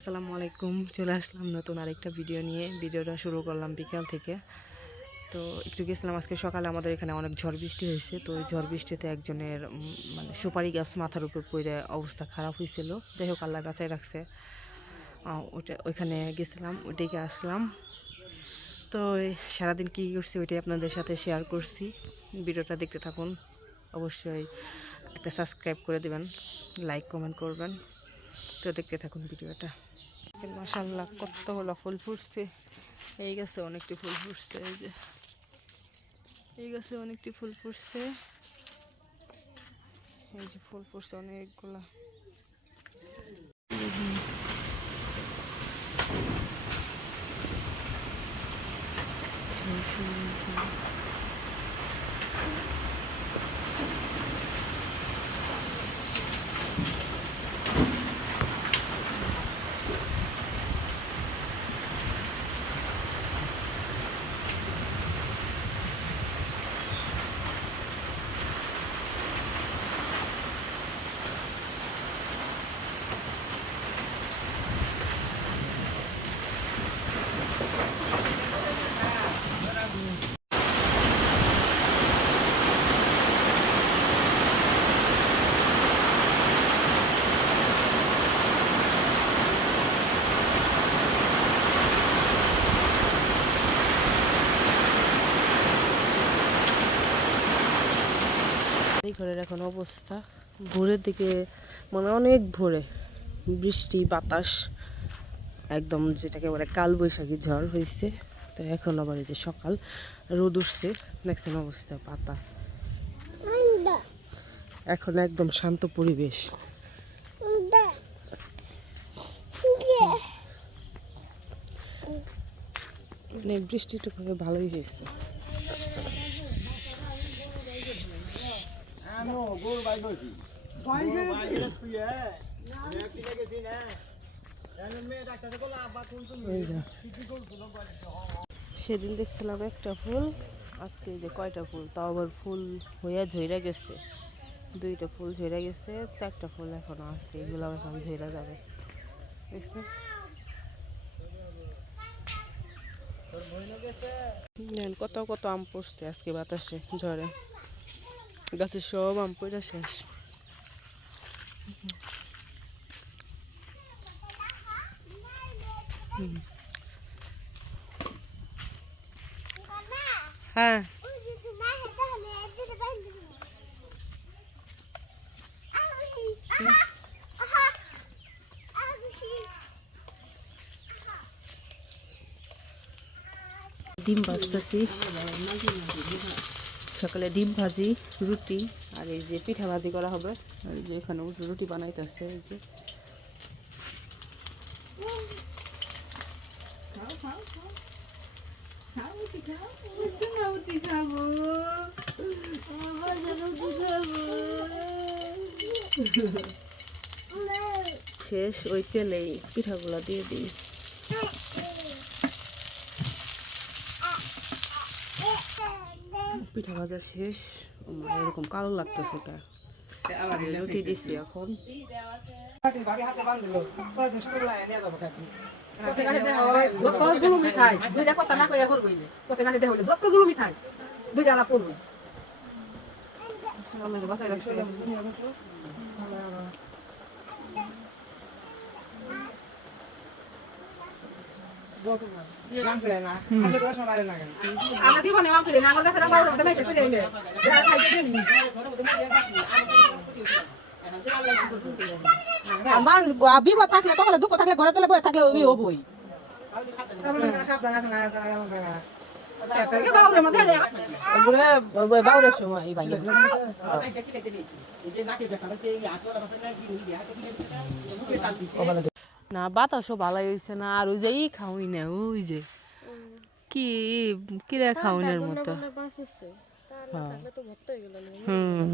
আসসালামু আলাইকুম। চলে আসলাম নতুন আরেকটা ভিডিও নিয়ে। ভিডিওটা শুরু করলাম বিকাল থেকে। তো একটু গেছিলাম আজকে সকালে, আমাদের এখানে অনেক ঝড় বৃষ্টি হয়েছে। তো ওই ঝড় বৃষ্টিতে একজনের মানে সুপারি গাছ মাথার উপর পড়ে অবস্থা খারাপ হয়েছিল। যাই হোক, আল্লাহ বাঁচায় রাখছে। ওইখানে গেছিলাম, ওইটাকে আসলাম। তো সারাদিন কী করছি ওইটাই আপনাদের সাথে শেয়ার করছি। ভিডিওটা দেখতে থাকুন। অবশ্যই একটা সাবস্ক্রাইব করে দেবেন, লাইক কমেন্ট করবেন। তো দেখতে থাকুন ভিডিওটা। মাশাআল্লাহ কতগুলো ফুল ফুটছে। এই গাছে অনেকটি ফুল ফুটছে। এই গাছে অনেকটি ফুল ফুটছে। এই যে ফুল ফুটছে অনেকগুলা। এই ঘরের এখন অবস্থা ভোরের দিকে, মানে অনেক ভোরে বৃষ্টি বাতাস একদম, যেটাকে বলে কালবৈশাখী ঝড় হয়েছে। তো এখন আবার এই যে সকাল, রোদ উঠছে, দেখছেন অবস্থা পাতা। এখন একদম শান্ত পরিবেশ। মানে বৃষ্টিটা খুবই ভালোই হয়েছে। সেদিন দেখছিলাম একটা ফুল, আজকে এই যে কয়টা ফুল, তাও আবার ফুল হইয়া ঝইরা গেছে। দুইটা ফুল ঝইরা গেছে, চারটা ফুল এখনো আছে, এগুলো এখন ঝইরা যাবে। দেখছেন কত কত আম পড়ছে আজকে বাতাসে ঝড়ে, গাছের সব আম পড়ে শেষ। হ্যাঁ, ডিম ভাজতেছি সকালে, ডিম ভাজি, রুটি, আর এই যে পিঠা ভাজি করা হবে। আর এই যে এখানে রুটি বানাইতেছে। এই যে শেষ, ওই তেলেই পিঠাগুলা দিয়ে দিই। পিঠা ভাজা শেষ। এরকম কালো লাগতেছে তা রুটি দিছি এখন। আমরা জীবনে মাম করে না, আমার কাছে রান্না করতে মেশে ফিরে এলে যারা খাইতে দেন আমার বিপদ থাকলে, তখন দুঃখ থাকলে ঘরে তলে বসে থাকলে ওই হবই। বাউরের সময় না, বাতাসও ভালোই হয়েছে না। আর ওই যে খাওয়াই না, ওই যে কি কিরা খাওয়ানোর মতো। হুম